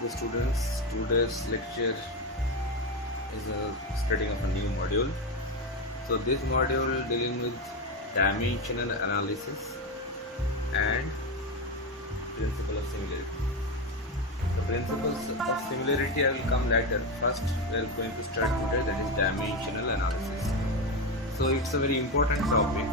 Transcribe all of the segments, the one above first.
Okay, students, today's lecture is studying of a new module. So this module dealing with dimensional analysis and principle of similarity. The principles of similarity I will come later. First, we are going to start today, that is dimensional analysis. So it's a very important topic.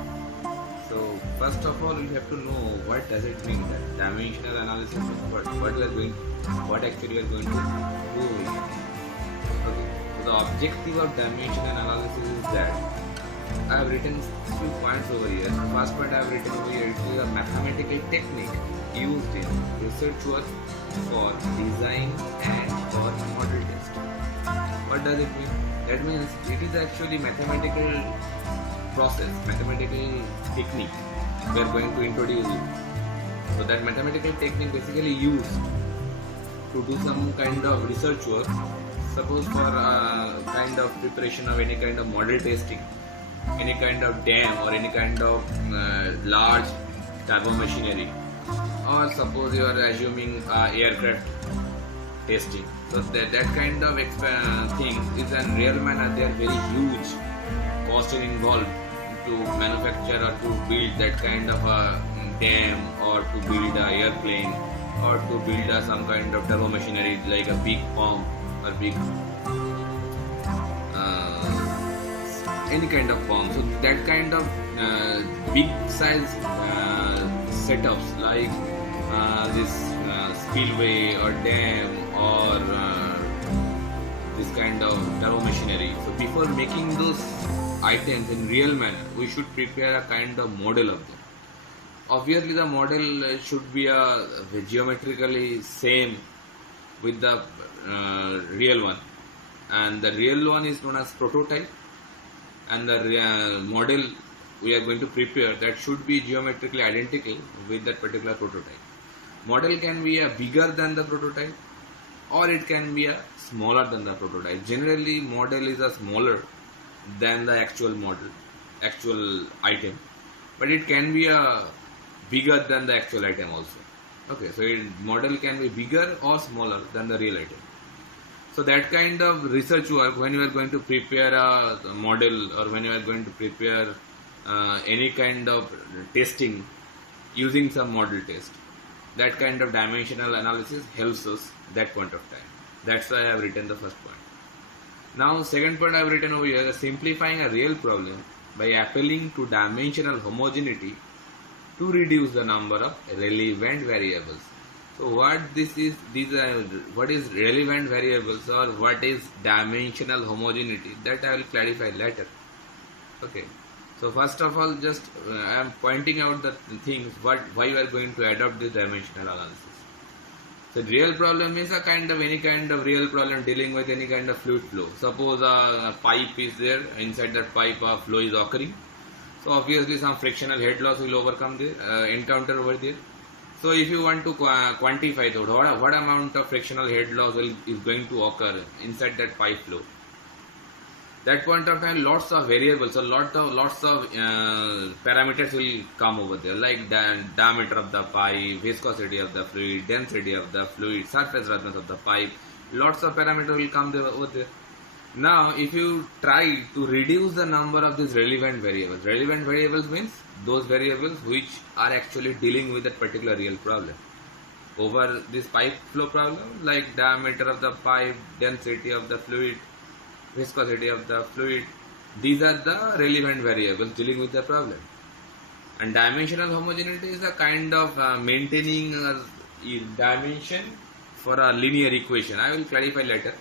So first of all, we have to know what does it mean that dimensional analysis is what actually we are going to do. Okay. So the objective of dimensional analysis is that I have written few points over here. The first point I have written over here is a mathematical technique used in research work for design and for model test. What does it mean? That means it is actually mathematical process, mathematical technique we are going to introduce you. So that mathematical technique basically used to do some kind of research work, suppose for kind of preparation of any kind of model testing, any kind of dam or any kind of large turbo machinery, or suppose you are assuming aircraft testing. So that kind of thing is in real manner they are very huge cost involved to manufacture or to build that kind of a dam or to build a airplane or to build some kind of turbo machinery like a big pump or big any kind of pump. So that kind of big size setups like this spillway or dam or this kind of turbo machinery. So before making those items in real manner, we should prepare a kind of model of them. Obviously, the model should be geometrically same with the real one, and the real one is known as prototype, and the model we are going to prepare that should be geometrically identical with that particular prototype. Model can be bigger than the prototype, or it can be smaller than the prototype. Generally, model is smaller than the actual item, but it can be bigger than the actual item also. Okay, so model can be bigger or smaller than the real item. So that kind of research work, when you are going to prepare a model or when you are going to prepare any kind of testing using some model test, that kind of dimensional analysis helps us that point of time. That's why I have written the first point. Now, second point I have written over here is simplifying a real problem by appealing to dimensional homogeneity to reduce the number of relevant variables. So, what what is relevant variables or what is dimensional homogeneity? That I will clarify later. Okay. So, first of all, just I am pointing out the things why you are going to adopt this dimensional analysis. So real problem is any kind of real problem dealing with any kind of fluid flow. Suppose a pipe is there, inside that pipe a flow is occurring. So obviously some frictional head loss will encounter over there. So if you want to quantify what amount of frictional head loss is going to occur inside that pipe flow, that point of time lots of variables, so lots of parameters will come over there, like the diameter of the pipe, viscosity of the fluid, density of the fluid, surface roughness of the pipe. Lots of parameters will come over there. Now if you try to reduce the number of these relevant variables means those variables which are actually dealing with that particular real problem over this pipe flow problem, like diameter of the pipe, density of the fluid, viscosity of the fluid. These are the relevant variables dealing with the problem. And dimensional homogeneity is a kind of maintaining a dimension for a linear equation. I will clarify later.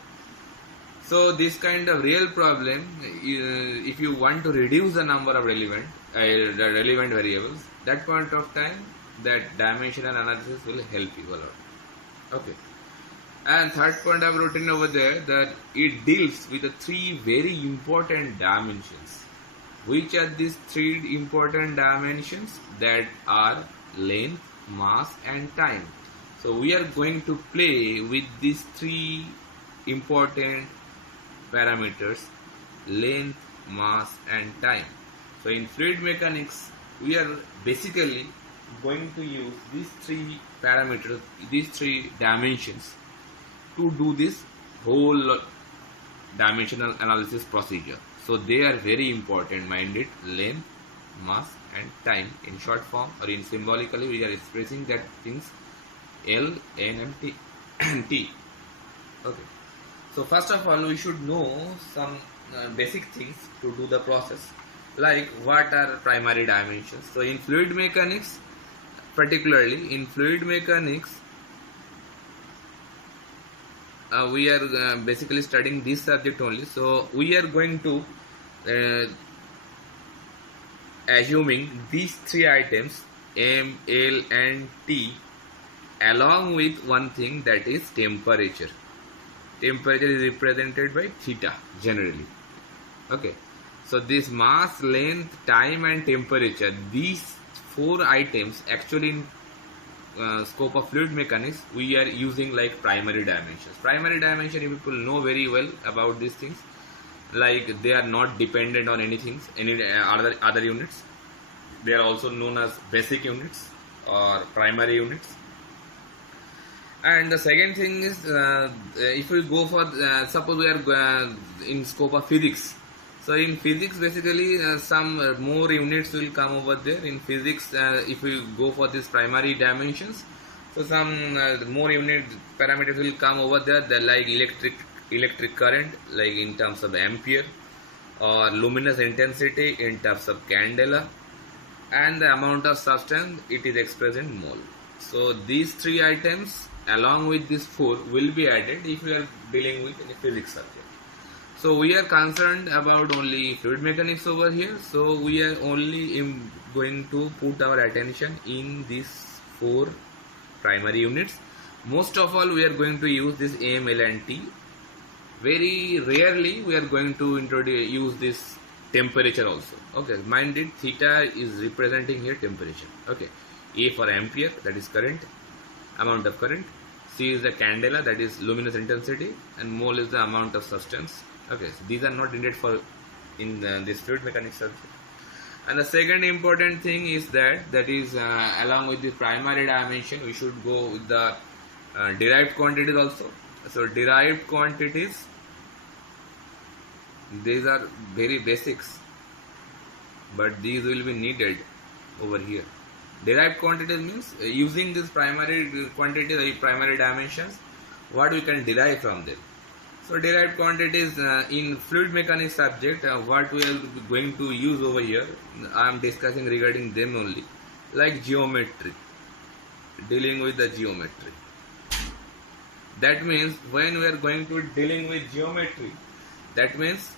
So this kind of real problem, if you want to reduce the number of relevant variables, that point of time that dimensional analysis will help you a lot. Okay. And third point I have written over there that it deals with the three very important dimensions. Which are these three important dimensions? That are length, mass and time. So we are going to play with these three important parameters: length, mass and time. So in fluid mechanics, we are basically going to use these three parameters, these three dimensions to do this whole dimensional analysis procedure. So they are very important, mind it. Length, mass and time in short form, or in symbolically we are expressing that things L, N and T. and T. Okay. So first of all we should know some basic things to do the process, like what are primary dimensions. So in fluid mechanics, particularly in fluid mechanics, we are basically studying this subject only. So we are going to assuming these three items M, L and T along with one thing, that is temperature. Temperature is represented by theta generally. Okay. So this mass, length, time and temperature, these four items actually in scope of fluid mechanics we are using like primary dimensions. Primary dimension, you people know very well about these things, like they are not dependent on anything, any other units. They are also known as basic units or primary units. And the second thing is, if we go for suppose we are in scope of physics. So in physics basically some more units will come over there. In physics if we go for these primary dimensions, so some more unit parameters will come over there. They're like electric current, like in terms of ampere, or luminous intensity in terms of candela, and the amount of substance it is expressed in mole. So these three items along with these four will be added if we are dealing with any physics subject. So we are concerned about only fluid mechanics over here. So we are only going to put our attention in these four primary units. Most of all we are going to use this M, L and T. Very rarely we are going to use this temperature also. Okay, mind it, theta is representing here temperature. Okay, A for ampere, that is current, amount of current. C is the candela, that is luminous intensity, and mole is the amount of substance. Okay, so these are not needed for in this fluid mechanics subject. And the second important thing is that is along with the primary dimension we should go with the derived quantities also. So derived quantities, these are very basics, but these will be needed over here. Derived quantities means using this primary quantity, primary dimensions, what we can derive from them. So derived quantities in fluid mechanics subject, what we are going to use over here, I am discussing regarding them only, like geometry, dealing with the geometry. That means when we are going to dealing with geometry, that means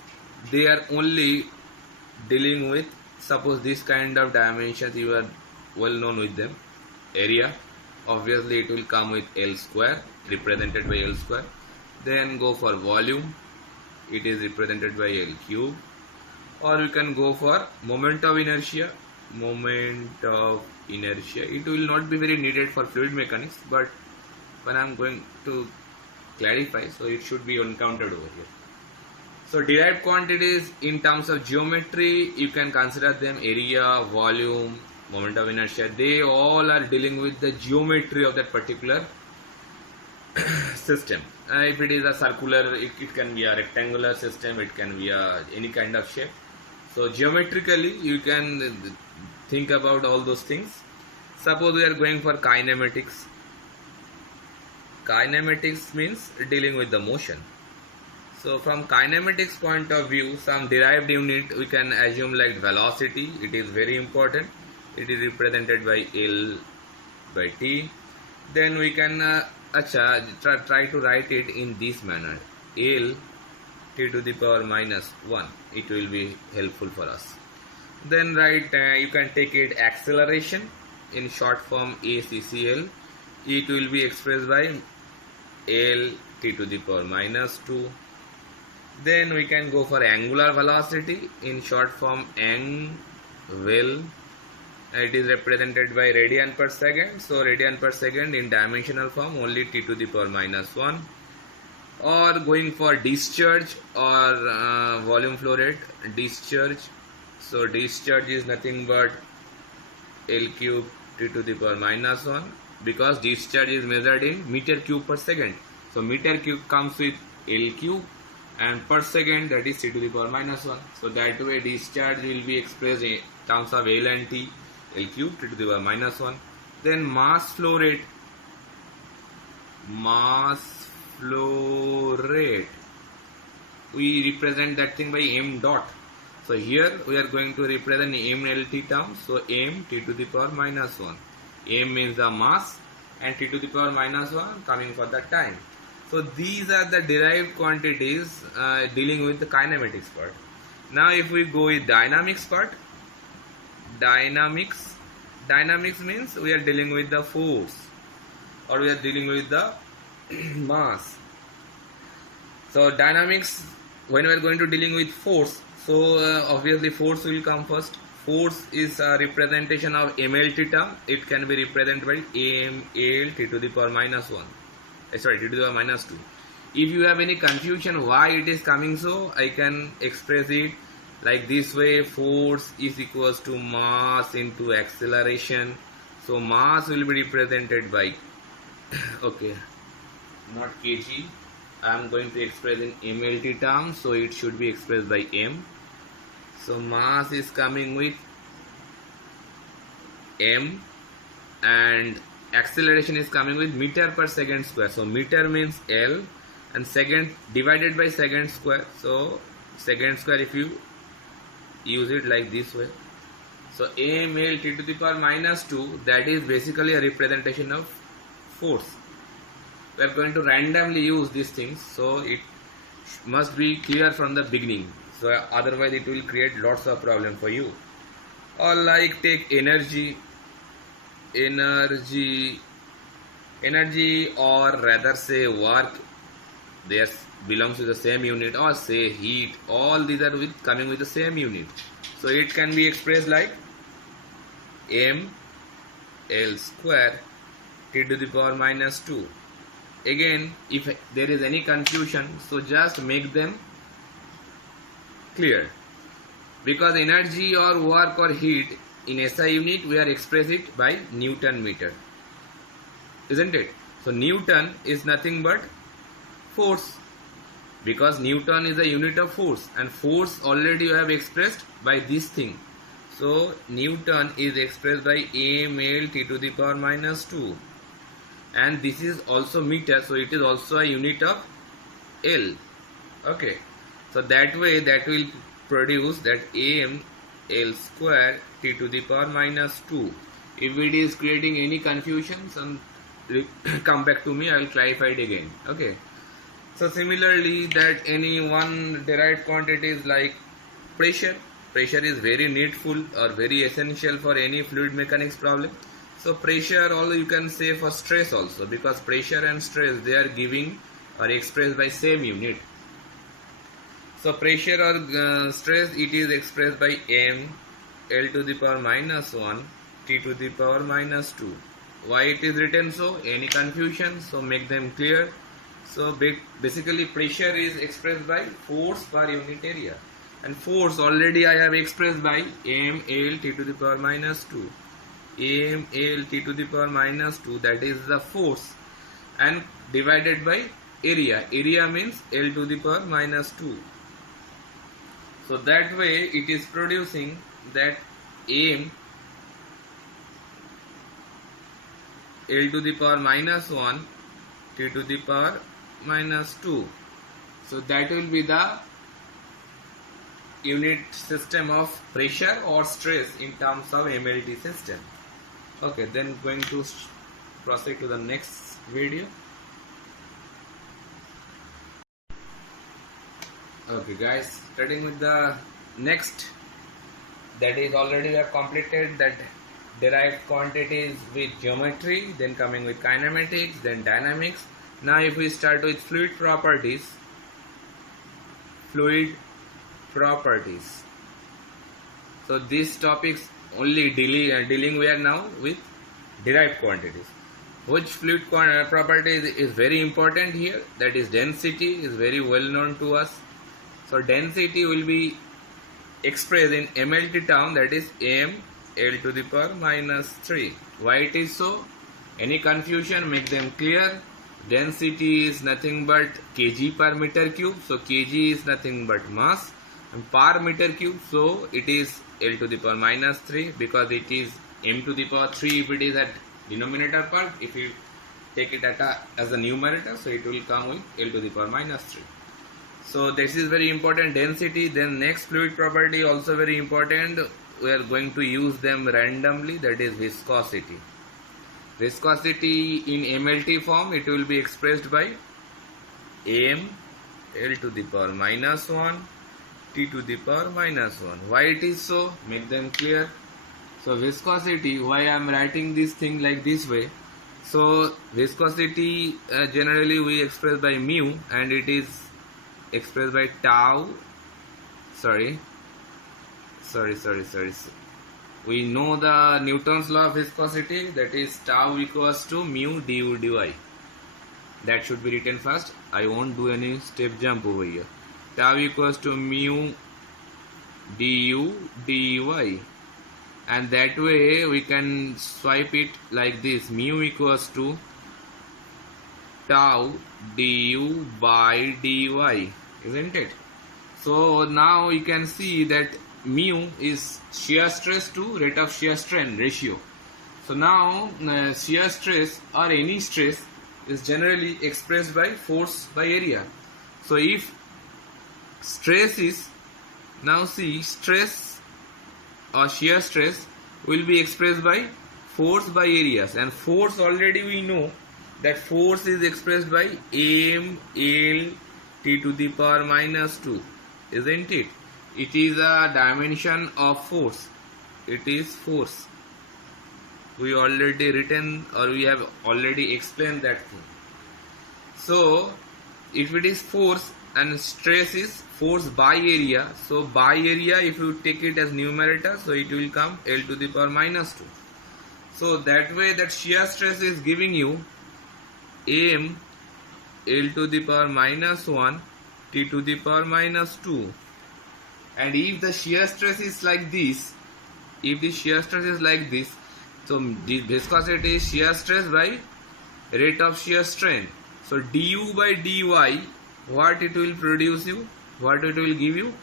they are only dealing with, suppose this kind of dimensions you are well known with them. Area, obviously it will come with L square, represented by L square. Then go for volume, it is represented by L cube. Or you can go for moment of inertia. Moment of inertia, it will not be very needed for fluid mechanics, but when I am going to clarify, so it should be encountered over here. So derived quantities in terms of geometry, you can consider them area, volume, moment of inertia. They all are dealing with the geometry of that particular system. If it is a circular, it can be a rectangular system, it can be any kind of shape. So geometrically you can think about all those things. Suppose we are going for kinematics. Kinematics means dealing with the motion. So from kinematics point of view, some derived unit we can assume like velocity. It is very important. It is represented by L by T. Then we can try to write it in this manner. L T to the power minus 1. It will be helpful for us. Then write, you can take it acceleration in short form ACCL. It will be expressed by L T to the power minus 2. Then we can go for angular velocity in short form ANGVEL. It is represented by radian per second. So radian per second in dimensional form only T to the power minus 1. Or going for discharge or volume flow rate, discharge. So discharge is nothing but L cube T to the power minus 1, because discharge is measured in meter cube per second. So meter cube comes with L cube, and per second, that is 3 to the power minus 1. So that way discharge will be expressed in terms of L and T, L cube 3 to the power minus 1. Then mass flow rate, we represent that thing by m dot. So here we are going to represent m LT term. So m T to the power minus 1. M means the mass and T to the power minus 1 coming for the time. So these are the derived quantities dealing with the kinematics part. Now if we go with dynamics part, dynamics means we are dealing with the force, or we are dealing with the mass. So dynamics, when we are going to dealing with force, so obviously force will come first. Force is a representation of mLT term. It can be represented by mL T to the power minus 1. T to the power minus 2. If you have any confusion why it is coming so, I can express it like this way. Force is equals to mass into acceleration. So mass will be represented by okay, not kg. I am going to express in mLT terms, so it should be expressed by m. So mass is coming with m, and acceleration is coming with meter per second square. So meter means L, and second divided by second square. So second square, if you use it like this way, so mL T to the power minus 2, that is basically a representation of force. We are going to randomly use these things, so it must be clear from the beginning. So otherwise it will create lots of problem for you. Or like take energy, or rather say work, they belongs to the same unit, or say heat. All these are coming with the same unit. So it can be expressed like m L square T to the power minus 2. Again, if there is any confusion, so just make them clear, because energy or work or heat in SI unit we are express it by Newton meter, isn't it? So Newton is nothing but force, because Newton is a unit of force, and force already you have expressed by this thing. So Newton is expressed by mL T to the power minus 2, and this is also meter, so it is also a unit of L. Okay, so that way that will produce that m L square T to the power minus 2. If it is creating any confusion, come back to me, I will clarify it again. Okay, so similarly, that any one derived quantities like pressure is very needful or very essential for any fluid mechanics problem. So pressure, although you can say for stress also, because pressure and stress, they are giving or expressed by same unit. So pressure or stress, it is expressed by m L to the power minus 1 T to the power minus 2. Why it is written so? Any confusion? So make them clear. So basically pressure is expressed by force per unit area, and force already I have expressed by m L T to the power minus 2. m L T to the power minus 2, that is the force, and divided by area. Area means L to the power minus 2. So that way it is producing that m L to the power minus 1 T to the power minus 2. So that will be the unit system of pressure or stress in terms of MLT system. Okay, then going to proceed to the next video. Okay guys, starting with the next, that is already we have completed that derived quantities with geometry, then coming with kinematics, then dynamics. Now if we start with fluid properties. So these topics only dealing we are now with derived quantities. Which fluid property is very important here? That is density, is very well known to us. So density will be expressed in MLT term, that is m L to the power minus 3. Why it is so? Any confusion, make them clear. Density is nothing but kg per meter cube. So kg is nothing but mass, and per meter cube, so it is L to the power minus 3, because it is m to the power 3 if it is at denominator part. If you take it as a numerator, so it will come with L to the power minus 3. So this is very important, density. Then next fluid property also very important. We are going to use them randomly, that is viscosity. Viscosity in MLT form, it will be expressed by m L to the power minus 1 T to the power minus 1. Why it is so? Make them clear. So viscosity, why I am writing this thing like this way? So viscosity generally we express by mu, and it is expressed by tau. Sorry. We know the Newton's law of viscosity, that is tau equals to mu du dy. That should be written first. I won't do any step jump over here. Tau equals to mu du dy, and that way we can swipe it like this: mu equals to tau du by dy, isn't it? So now you can see that mu is shear stress to rate of shear strain ratio. So now shear stress or any stress is generally expressed by force by area. So if stress is, now see, stress or shear stress will be expressed by force by areas, and force already we know that force is expressed by m L T to the power minus 2, isn't it? It is a dimension of force. It is force. We already written, or we have already explained that thing. So if it is force and stress is force by area, so by area, if you take it as numerator, so it will come L to the power minus 2. So that way that shear stress is giving you m L to the power minus 1 T to the power minus 2. And if the shear stress is like this, so the viscosity is shear stress by rate of shear strain. So du by dy, what it will produce you? What it will give you?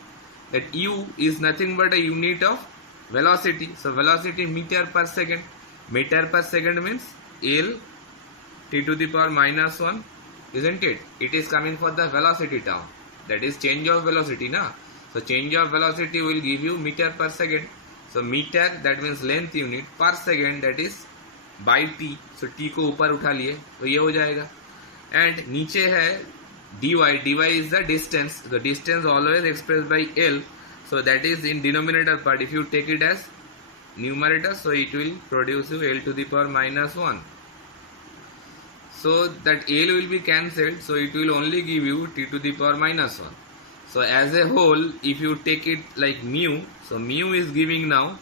That u is nothing but a unit of velocity. So velocity meter per second. Meter per second means L T to the power minus 1, isn't it? It is coming for the velocity term. That is change of velocity, na? So change of velocity will give you meter per second. So meter, that means length unit, per second, that is by t. So t को ऊपर उठा लिए तो ये हो जाएगा. And नीचे है dy. dy is the distance. The distance always expressed by L. So that is in denominator part. If you take it as numerator, so it will produce you L to the power minus 1. So that L will be cancelled. So it will only give you T to the power minus 1. So as a whole, if you take it like mu, so mu is giving now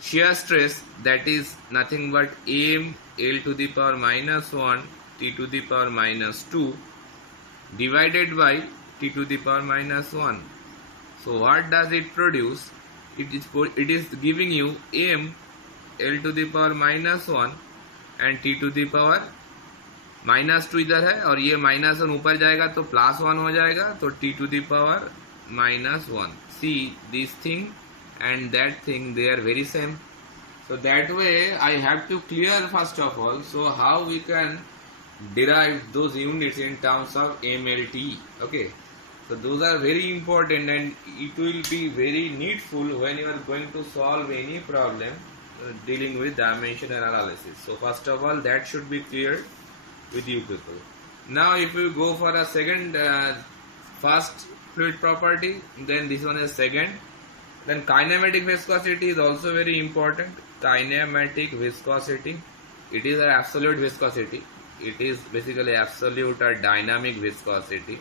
shear stress, that is nothing but m L to the power minus 1 T to the power minus 2 divided by T to the power minus 1. So what does it produce? It is giving you m L to the power minus 1 and T to the power minus 2 इधर है, और ये minus 1 ऊपर जाएगा तो plus 1 हो जाएगा, तो T to the power minus 1. See this thing and that thing, they are very same. So that way I have to clear first of all, so how we can derive those units in terms of MLT. Okay, so those are very important, and it will be very needful when you are going to solve any problem dealing with dimensional analysis. So first of all, that should be cleared with you people. Now if we go for a second, first fluid property, then this one is second. Then kinematic viscosity is also very important. Kinematic viscosity, it is an absolute viscosity. It is basically absolute or dynamic viscosity.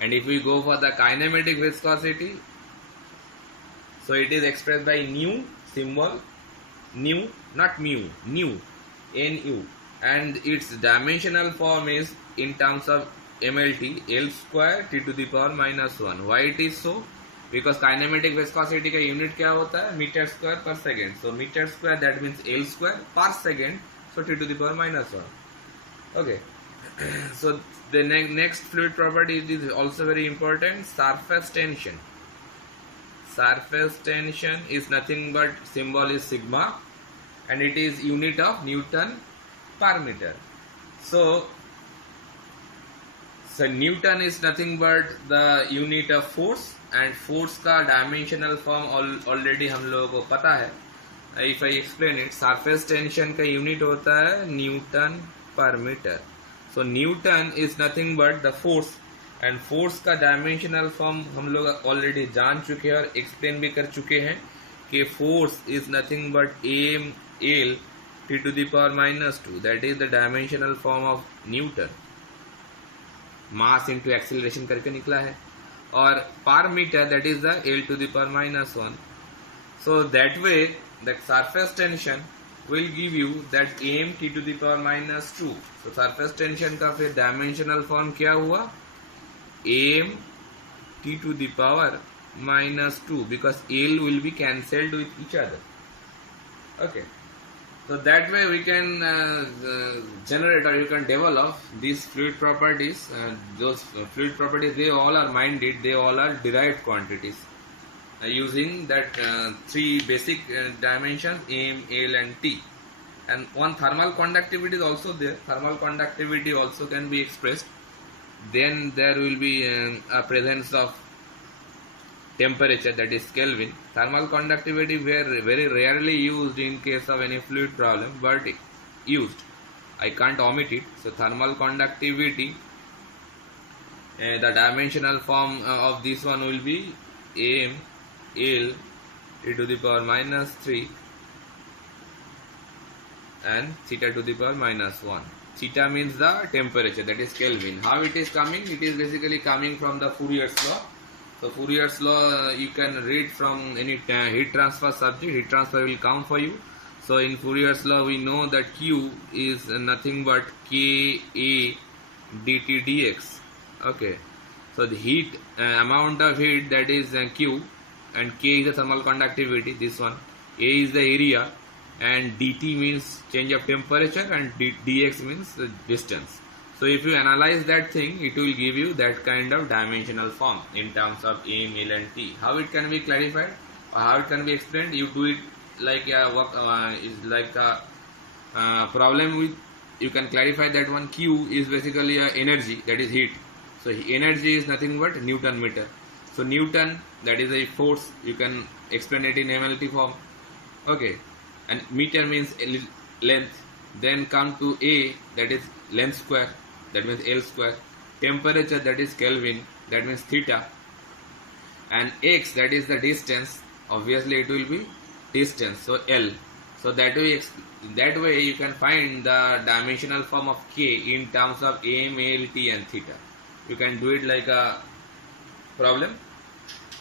And if we go for the kinematic viscosity, so it is expressed by nu symbol, nu, not mu, nu, nu. And its dimensional form is in terms of MLT, L square T to the power minus 1. Why it is so? Because kinematic viscosity का unit क्या होता है? Meter square per second. So meter square, that means L square per second. So T to the power minus 1. Okay. So the next fluid property is also very important, surface tension. Surface tension is nothing but symbol is sigma, and it is unit of Newton per meter. So Newton is nothing but the unit of force, and force का dimensional form already हम लोगों को पता है. If I explain it, surface tension का unit होता है Newton per meter. So Newton is nothing but the force, and force का dimensional form हम लोग already जान चुके हैं और explain भी कर चुके हैं कि force is nothing but ml t to the power minus 2. That is the dimensional form of Newton. Mass into acceleration करके निकला है, और per meter that is the L to the power minus 1. So that way the surface tension will give you that m t to the power minus 2. So surface tension का फिर dimensional form क्या हुआ, m t to the power minus 2, because L will be cancelled with each other. Okay. So that way we can generate, or you can develop these fluid properties. Those fluid properties, they all are minded, they all are derived quantities using that three basic dimensions m, L and T. And one thermal conductivity is also there. Thermal conductivity also can be expressed. Then there will be a presence of temperature, that is Kelvin. Thermal conductivity were very rarely used in case of any fluid problem, but used. I can't omit it. So thermal conductivity, the dimensional form of this one will be m L e to the power minus 3 and theta to the power minus 1. Theta means the temperature, that is Kelvin. How it is coming? It is basically coming from the Fourier's law. So Fourier's law you can read from any heat transfer subject. Heat transfer will come for you. So in Fourier's law we know that Q is nothing but K A dt dx. Okay. So the heat amount of heat, that is Q, and K is the thermal conductivity, this one. A is the area, and dt means change of temperature, and dx means the distance. So if you analyze that thing, it will give you that kind of dimensional form in terms of m, L and T. How it can be clarified or how it can be explained? You do it like a problem with, you can clarify that one. Q is basically a energy, that is heat. So energy is nothing but Newton meter. So Newton, that is a force, you can explain it in MLT form. Okay, and meter means length. Then come to A, that is length square, that means L square. Temperature, that is Kelvin, that means theta. And X, that is the distance, obviously it will be distance, so L. So that way you can find the dimensional form of K in terms of M, L, T and theta. You can do it like a problem.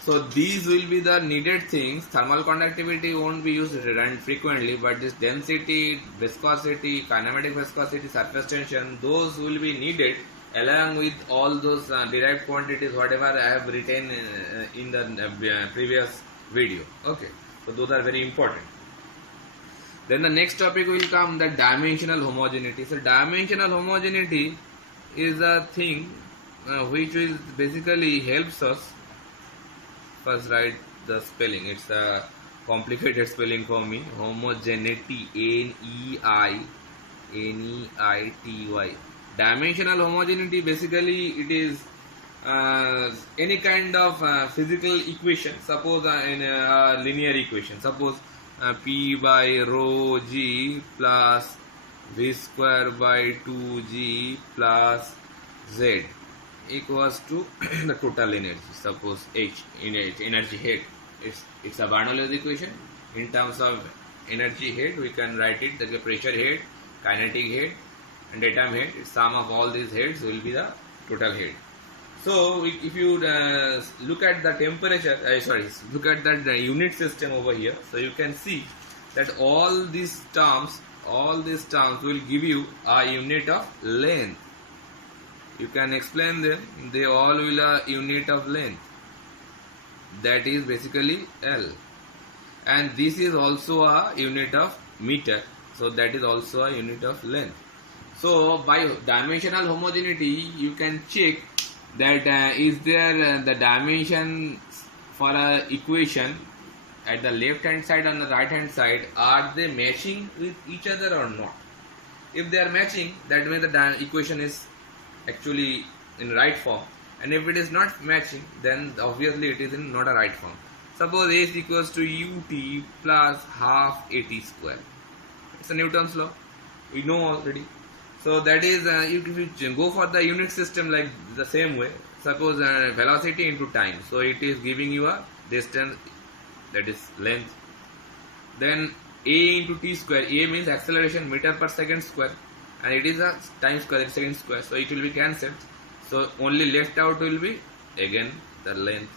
So these will be the needed things. Thermal conductivity won't be used frequently, but this density, viscosity, kinematic viscosity, surface tension, those will be needed along with all those derived quantities, whatever I have written in the previous video. Okay, so those are very important. Then the next topic will come, the dimensional homogeneity. So dimensional homogeneity is a thing which is basically helps us. First write the spelling. It's a complicated spelling for me. Homogeneity, N-E-I-T-Y. Dimensional homogeneity, basically it is any kind of physical equation. Suppose in a linear equation. Suppose P by rho G plus V square by 2G plus Z equals to the total energy. Suppose H, energy head. It's a Bernoulli's equation. In terms of energy head, we can write it that the pressure head, kinetic head, and atom head. Sum of all these heads will be the total head. So if you look at the temperature, look at that unit system over here. So you can see that all these terms will give you a unit of length. You can explain them. They all will a unit of length. That is basically L. And this is also a unit of meter. So that is also a unit of length. So by dimensional homogeneity, you can check that is there the dimension for a equation at the left hand side and the right hand side, are they matching with each other or not? If they are matching, that means the equation is actually in right form, and if it is not matching, then obviously it is in not a right form. Suppose A is equals to ut plus half at square. It's a Newton's law, we know already. So that is if you go for the unit system like the same way, suppose velocity into time, so it is giving you a distance, that is length. Then a into t square, a means acceleration meter per second square, and it is a time square, it's second square, so it will be cancelled. So only left out will be again the length,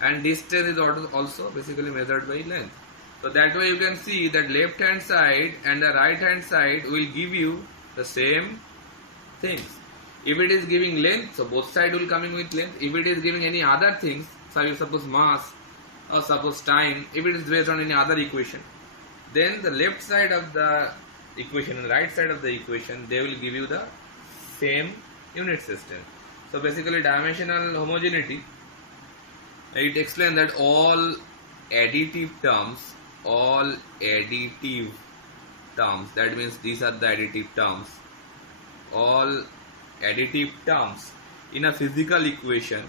and distance is also basically measured by length. So that way you can see that left hand side and the right hand side will give you the same things. If it is giving length, so both sides will coming with length. If it is giving any other things, so suppose mass or suppose time, if it is based on any other equation, then the left side of the equation and the right side of the equation, they will give you the same unit system. So basically dimensional homogeneity, it explains that all additive terms, that means these are the additive terms, all additive terms in a physical equation,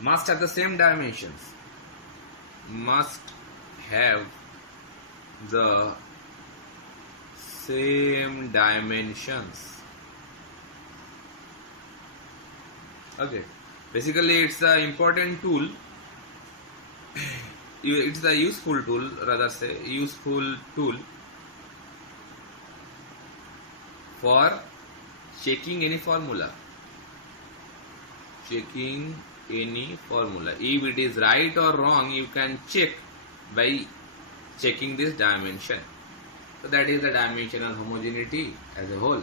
must have the same dimensions, must have the same dimensions. Okay, basically it's the important tool, it's the useful tool, useful tool for checking any formula. If it is right or wrong, you can check by checking this dimension. So that is the dimensional homogeneity as a whole.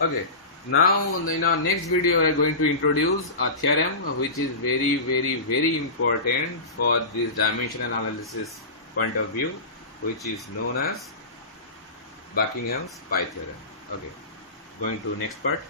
Okay, now in our next video we are going to introduce a theorem which is very important for this dimensional analysis point of view, which is known as Buckingham's pi theorem. Okay, going to next part.